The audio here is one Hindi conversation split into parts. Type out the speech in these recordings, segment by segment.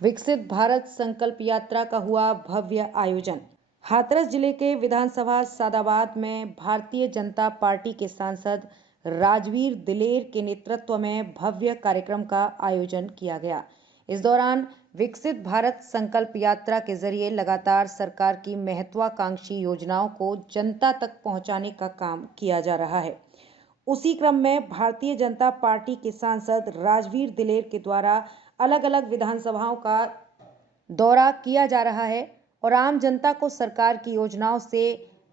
विकसित भारत संकल्प यात्रा का हुआ भव्य आयोजन। हाथरस जिले के विधानसभा सादाबाद में भारतीय जनता पार्टी के सांसद राजवीर दिलेर के नेतृत्व में भव्य कार्यक्रम का आयोजन किया गया। इस दौरान विकसित भारत संकल्प यात्रा के जरिए लगातार सरकार की महत्वाकांक्षी योजनाओं को जनता तक पहुंचाने का काम किया जा रहा है। उसी क्रम में भारतीय जनता पार्टी के सांसद राजवीर दिलेर के द्वारा अलग अलग विधानसभाओं का दौरा किया जा रहा है और आम जनता को सरकार की योजनाओं से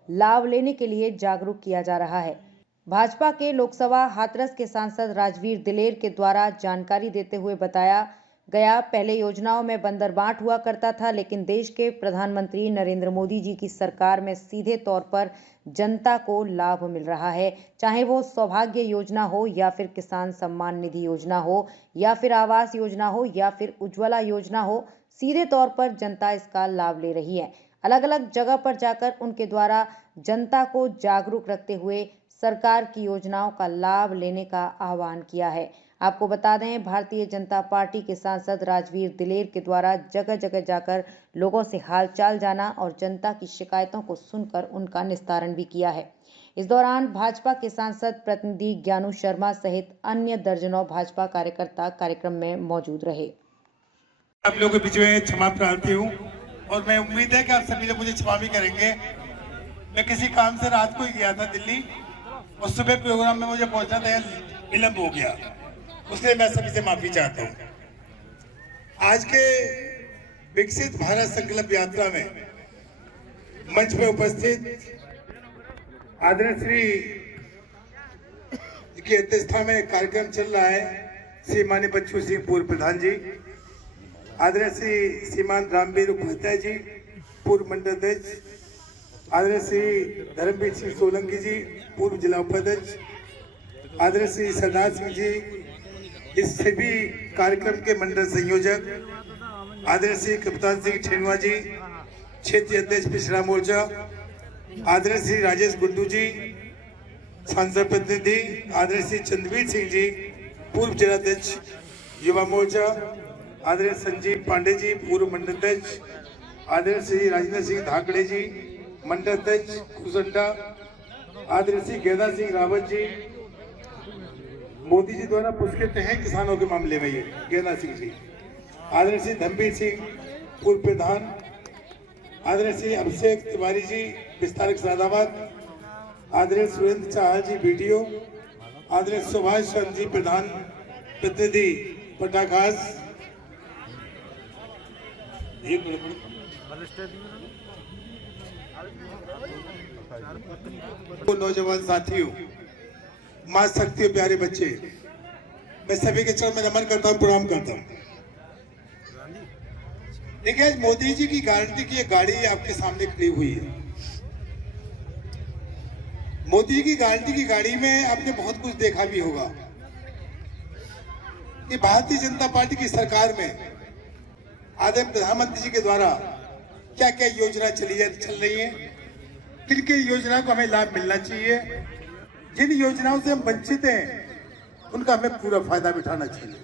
लाभ लेने के लिए जागरूक किया जा रहा है। भाजपा के लोकसभा हाथरस के सांसद राजवीर दिलेर के द्वारा जानकारी देते हुए बताया गया, पहले योजनाओं में बंदरबाट हुआ करता था, लेकिन देश के प्रधानमंत्री नरेंद्र मोदी जी की सरकार में सीधे तौर पर जनता को लाभ मिल रहा है। चाहे वो सौभाग्य योजना हो या फिर किसान सम्मान निधि योजना हो या फिर आवास योजना हो या फिर उज्ज्वला योजना हो, सीधे तौर पर जनता इसका लाभ ले रही है। अलग अलग जगह पर जाकर उनके द्वारा जनता को जागरूक रखते हुए सरकार की योजनाओं का लाभ लेने का आह्वान किया है। आपको बता दें, भारतीय जनता पार्टी के सांसद राजवीर दिलेर के द्वारा जगह जगह जाकर लोगों से हालचाल जाना और जनता की शिकायतों को सुनकर उनका निस्तारण भी किया है। इस दौरान भाजपा के सांसद प्रतिनिधि ज्ञानू शर्मा सहित अन्य दर्जनों भाजपा कार्यकर्ता कार्यक्रम में मौजूद रहे। आप लोगों के बीच में क्षमा प्रार्थी हूँ और मैं उम्मीद है कि आप सभी लोग मुझे क्षमा भी करेंगे। मैं किसी काम से रात को ही गया था दिल्ली और सुबह प्रोग्राम में मुझे पहुंचना था, विलंब हो गया, उसलिए मैं सभी से माफी चाहता हूँ। आज के विकसित भारत संकल्प यात्रा में मंच पर उपस्थित आदरणीय श्री की अध्यक्षता में कार्यक्रम चल रहा है। श्री माननीय बच्चू सिंह पूर्व प्रधान जी, आदरणीय श्री श्रीमान रामवीर उपाध्याय जी पूर्व मंडल अध्यक्ष, आदरणीय श्री धर्मवीर सिंह सोलंकी जी पूर्व जिला उपाध्यक्ष, आदरणीय श्री सरदार सिंह जी इस सभी कार्यक्रम के मंडल संयोजक, आदरणीय श्री कप्तान सिंह ठेनुआ जी क्षेत्रीय अध्यक्ष पिछड़ा मोर्चा, आदरणीय श्री राजेश गुड्डू जी सांसद प्रतिनिधि, आदरणीय श्री चंद्रवीर सिंह जी पूर्व जिलाध्यक्ष युवा मोर्चा, आदरणीय संजीव पांडे जी पूर्व मंडल अध्यक्ष, आदरणीय श्री राजेंद्र सिंह धाकड़े जी मंडल अध्यक्ष कुसंडा, आदरणीय श्री गेदा सिंह रावत जी, मोदी जी द्वारा पुरस्कृत हैं किसानों के मामले में ये गेदा सिंह जी, आदरणीय श्री धर्मवीर सिंह पूर्व प्रधान, आदरणीय श्री अभिषेक तिवारी जी विस्तारक सादाबाद, आदरणीय सुरेंद्र चाहल जी बीडीओ, आदरणीय सुभाष चंद्र जी प्रधान प्रतिनिधि पटाखास, नौजवान साथियों, मां शक्ति प्यारे बच्चे, मैं सभी के चरण में नमन करता हूँ, प्रणाम करता हूँ। देखिए, आज मोदी जी की गारंटी की एक गाड़ी आपके सामने खड़ी हुई है। मोदी जी की गारंटी की गाड़ी में आपने बहुत कुछ देखा भी होगा कि भारतीय जनता पार्टी की सरकार में आदरणीय प्रधानमंत्री जी के द्वारा क्या क्या योजना चल रही है, किन किन योजनाओं को हमें लाभ मिलना चाहिए, जिन योजनाओं से हम वंचित हैं उनका हमें पूरा फायदा उठाना चाहिए।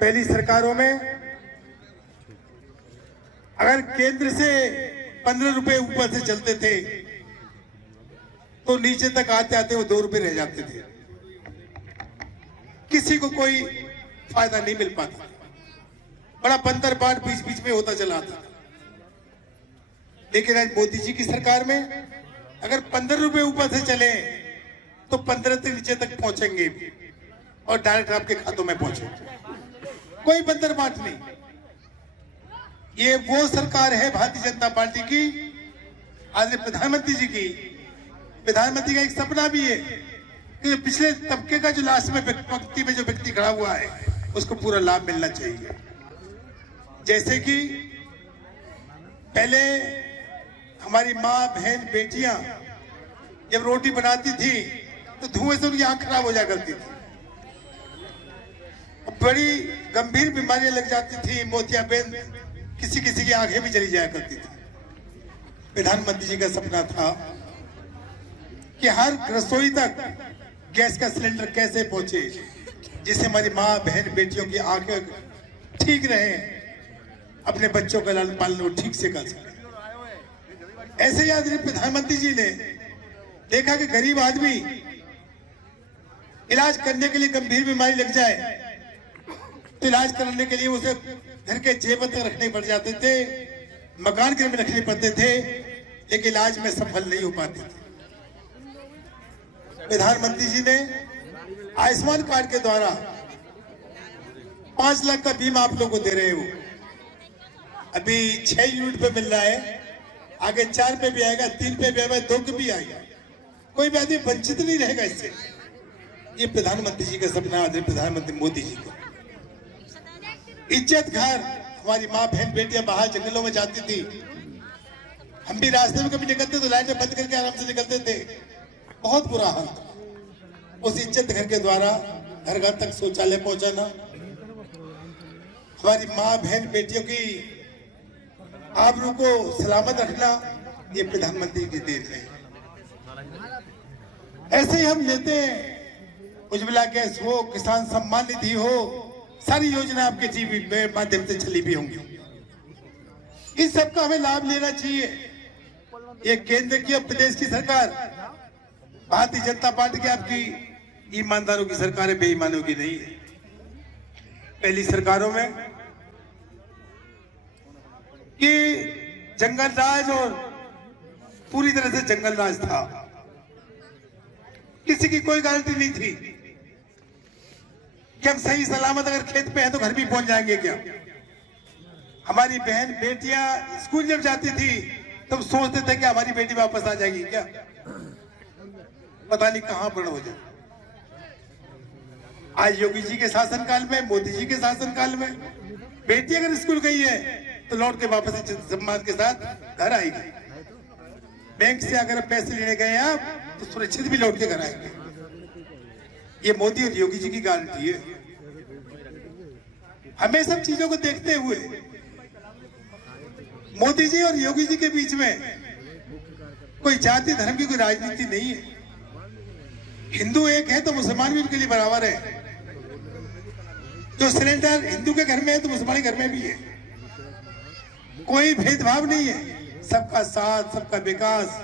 पहली सरकारों में अगर केंद्र से 15 रुपए ऊपर से चलते थे तो नीचे तक आते आते वो 2 रुपए रह जाते थे, किसी को कोई फायदा नहीं मिल पाता, बड़ा बंदर बाट बीच बीच में होता चला था। लेकिन आज मोदी जी की सरकार में अगर 15 रुपए ऊपर से चले तो 15 से नीचे तक पहुंचेंगे और डायरेक्ट आपके खातों में पहुंचेंगे, कोई बंदर बाट नहीं। ये वो सरकार है भारतीय जनता पार्टी की, आदरणीय प्रधानमंत्री जी की। प्रधानमंत्री का एक सपना भी है कि पिछले तबके का जो लास्ट में पंक्ति में जो व्यक्ति खड़ा हुआ है उसको पूरा लाभ मिलना चाहिए। जैसे कि पहले हमारी माँ बहन बेटियां जब रोटी बनाती थी तो धुएं से उनकी आंख खराब हो जाया करती थी, बड़ी गंभीर बीमारियां लग जाती थी, मोतियाबिंद, किसी किसी की आंखें भी चली जाया करती थी। प्रधानमंत्री जी का सपना था कि हर रसोई तक गैस का सिलेंडर कैसे पहुंचे, जिससे हमारी माँ बहन बेटियों की आंखें ठीक रहे, अपने बच्चों का लालन पालन वो ठीक से कर सके। ऐसे ही आदरणीय प्रधानमंत्री जी ने देखा कि गरीब आदमी इलाज करने के लिए गंभीर बीमारी लग जाए तो इलाज करने के लिए उसे घर के जेब तक रखने पड़ जाते थे, मकान के में रखने पड़ते थे, लेकिन इलाज में सफल नहीं हो पाते थे। प्रधानमंत्री जी ने आयुष्मान कार्ड के द्वारा 5 लाख का बीमा आप लोगों को दे रहे हो। अभी 6 यूनिट पे मिल रहा है, आगे 4 पे भी आएगा, 3 पे भी आएगा, 2 पे भी आएगा। कोई भी आदमी वंचित नहीं रहेगा इससे। ये प्रधानमंत्री जी का सपना, आदरणीय प्रधानमंत्री मोदी जी का। इज्जत घर, हमारी माँ बहन बेटियां बाहर जंगलों में जाती थी, हम भी रास्ते में कभी निकलते तो लाइटें बंद करके आराम से निकलते थे, बहुत बुरा हाल था। उस इज्जत घर के द्वारा घर घर तक शौचालय पहुंचाना, हमारी माँ बहन बेटियों की आबरू को सलामत रखना, ये प्रधानमंत्री की देन है। ऐसे ही हम लेते हैं उज्ज्वला गैस हो, किसान सम्मान निधि हो, सारी योजना आपके जीवी में माध्यम से चली भी होंगी। इस सब का हमें लाभ लेना चाहिए। ये केंद्र की और प्रदेश की सरकार, भारतीय जनता पार्टी की आपकी ईमानदारों की सरकार है, बेईमानों की नहीं है। पहली सरकारों में कि जंगल राज और पूरी तरह से जंगल राज था, किसी की कोई गारंटी नहीं थी कि हम सही सलामत अगर खेत पे हैं तो घर भी पहुंच जाएंगे क्या। हमारी बहन बेटियां स्कूल जब जाती थी तब सोचते थे कि हमारी बेटी वापस आ जाएगी क्या, पता नहीं कहां बड़ हो जाए। आज योगी जी के शासनकाल में, मोदी जी के शासनकाल में बेटी अगर स्कूल गई है तो लौट के वापस सम्मान के साथ घर आएगी। बैंक से अगर पैसे लेने गए आप तो सुरक्षित भी लौट के घर आएंगे। ये मोदी और योगी जी की गारंटी है। हमें सब चीजों को देखते हुए मोदी जी और योगी जी के बीच में कोई जाति धर्म की कोई राजनीति नहीं है। हिंदू एक है तो मुसलमान भी उनके लिए बराबर है। जो सिलेंडर हिंदू के घर में है तो मुसलमान के घर में भी है। कोई भेदभाव नहीं है, सबका साथ, सबका विकास,